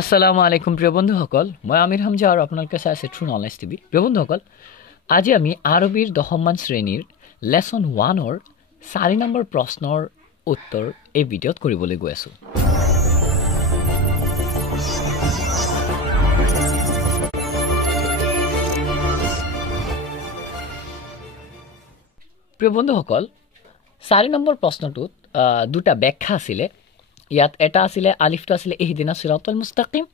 আসসালামু আলাইকুম প্ৰিয় বন্ধুসকল, মই আমিৰ হামজা আৰু আপোনালোকে চাই আছে ট্ৰু নলেজ টিভি। প্ৰিয় বন্ধুসকল, আজি আমি আৰবীৰ 10মান শ্ৰেণীৰ লেসন 1ৰ 4 নম্বৰ প্ৰশ্নৰ উত্তৰ এই ভিডিঅ'ত কৰিবলৈ গৈ আছো। প্ৰিয় বন্ধুসকল, 4 নম্বৰ প্ৰশ্নটোত দুটা ব্যাখ্যা আছিলে। ইয়াত এটা আছিলে আলিফটো আছিলে ইহদিনা সিৰাতাল মুস্তাকিম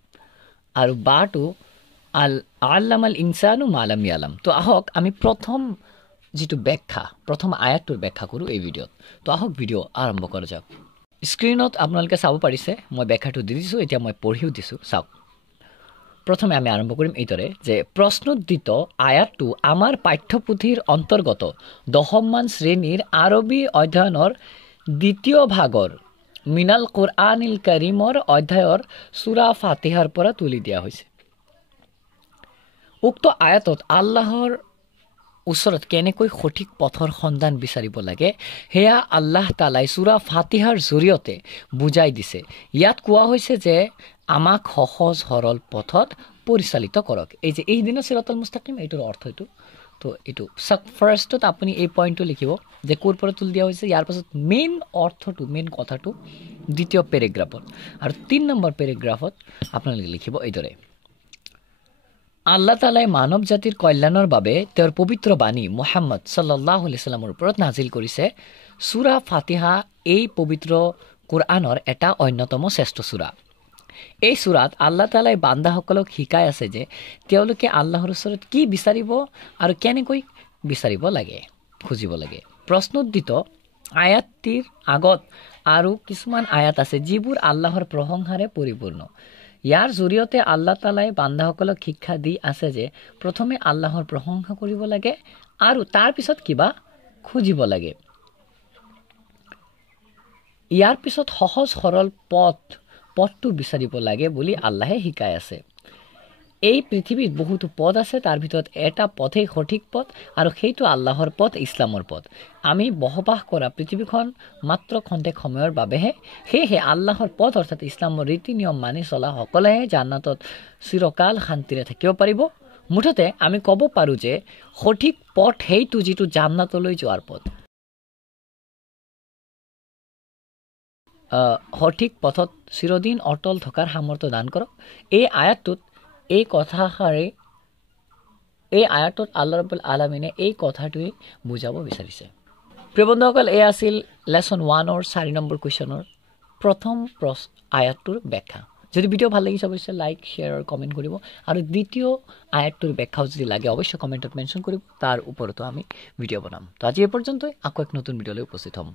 আৰু বাটো আল্লামাল ইনসানু মা লাম ইয়ালাম। তো আহক আমি প্ৰথম যেটো ব্যাখ্যা, প্ৰথম আয়াতটোৰ ব্যাখ্যা কৰো এই ভিডিঅ'ত। তো আহক ভিডিঅ' আৰম্ভ কৰা যাওক। স্ক্ৰীনত আপোনালোকে চাব পাৰিছে, মই ব্যাখ্যাটো দি দিছো, এতিয়া মই পঢ়িও দিছো। চাওক, প্ৰথমে আমি আৰম্ভ কৰিম এইদৰে যে প্ৰশ্নোত্তৰিত আয়াতটো আমাৰ পাঠ্যপুথিৰ অন্তৰ্গত 10মান শ্ৰেণীৰ আৰবী অধ্যয়নৰ দ্বিতীয় ভাগৰ মিনাল কুৰআনিল কাৰিমৰ অধ্যায়ৰ সূৰা ফাতিহাৰ পৰা তুলি দিয়া হৈছে। উক্ত আয়াতত আল্লাহৰ ওচৰত কেনেকৈ সঠিক পথৰ সন্ধান বিচাৰিব লাগে হেয়া আল্লাহ তাআলাই সূৰা ফাতিহাৰ জৰিয়তে বুজাই দিছে। ইয়াত কোৱা হৈছে যে আমাক সহজ সৰল পথত পৰিচালিত কৰক। এই যে ইহদিনা সিৰাতাল মুস্তাকিম, এইটোৰ অৰ্থ এইটো। তো এইটো ফাৰ্ষ্টত আপুনি এই পইণ্টটো লিখিব যে ক'ৰ পৰা তুলি দিয়া হৈছে। ইয়াৰ পাছত মেইন অৰ্থটো, মেইন কথাটো দ্বিতীয় পেৰেগ্ৰাফত, আৰু 3 নম্বৰ পেৰেগ্ৰাফত আপোনালোকে লিখিব এইদৰে: আল্লাহ তাআলাই মানৱ জাতিৰ কল্যাণৰ বাবে তেওঁৰ পবিত্ৰ বাণী মুহাম্মদ সাল্লাল্লাহু আলাইহি সাল্লামৰ ওপৰত নাজিল কৰিছে। সূৰা ফাতিহা এই পবিত্ৰ কুৰআনৰ এটা অন্যতম শ্ৰেষ্ঠ সূৰা। এই সূৰাত আল্লাহ তাআলাই বান্দাসকলক শিকাই আছে যে তেওঁলোকে আল্লাহৰ ওচৰত কি বিচাৰিব আৰু কেনেকৈ বিচাৰিব লাগে, খুজিব লাগে। প্ৰশ্নোত্তৰিত আয়াতটিৰ আগত আৰু কিছুমান আয়াত আছে যিবোৰ আল্লাহৰ প্ৰশংসাৰে পৰিপূৰ্ণ। ইয়াৰ জৰিয়তে আল্লাহ তাআলাই বান্দাসকলক শিক্ষা দি আছে যে প্ৰথমে আল্লাহৰ প্ৰশংসা কৰিব লাগে আৰু তাৰ পিছত কিবা খুজিব লাগে। ইয়াৰ পিছত সহজ সৰল পথটো বিচাৰিব লাগে বুলি আল্লাহে শিকাই আছে। এই পৃথিৱীত বহুতো পথ আছে, তাৰ ভিতৰত এটা পথেই সঠিক পথ, আৰু সেইটো আল্লাহৰ পথ, ইছলামৰ পথ। আমি বসবাস কৰা পৃথিৱীখন মাত্ৰ খন্তেক সময়ৰ বাবেহে। সেয়েহে আল্লাহৰ পথ অৰ্থাৎ ইছলামৰ ৰীতি নিয়ম মানি চলা সকলেহে জান্নাতত চিৰকাল শান্তিৰে থাকিব পাৰিব। মুঠতে আমি ক'ব পাৰোঁ যে সঠিক পথ সেইটো যিটো জান্নাতলৈ যোৱাৰ পথ। সঠিক পথত চিৰদিন অটল থকাৰ সামৰ্থ্য দান কৰক। এই আয়াতত আল্লাহ ৰাব্বুল আলামিনে এই কথাটোৱে বুজাব বিচাৰিছে। প্ৰিয় বন্ধুসকল, এই আছিল লেসন 1ৰ 4 নম্বৰ কুৱেশ্যনৰ প্ৰথম আয়াতটোৰ ব্যাখ্যা। যদি ভিডিঅ' ভাল লাগিছে অৱশ্যে লাইক, শ্বেয়াৰ আৰু কমেণ্ট কৰিব, আৰু দ্বিতীয় আয়াতটোৰ ব্যাখ্যাও যদি লাগে অৱশ্যে কমেণ্টত মেনশ্যন কৰিব। তাৰ ওপৰতো আমি ভিডিঅ' বনাম। তো আজি এই পৰ্যন্তই, আকৌ এক নতুন ভিডিঅ'লৈ উপস্থিত হ'ম।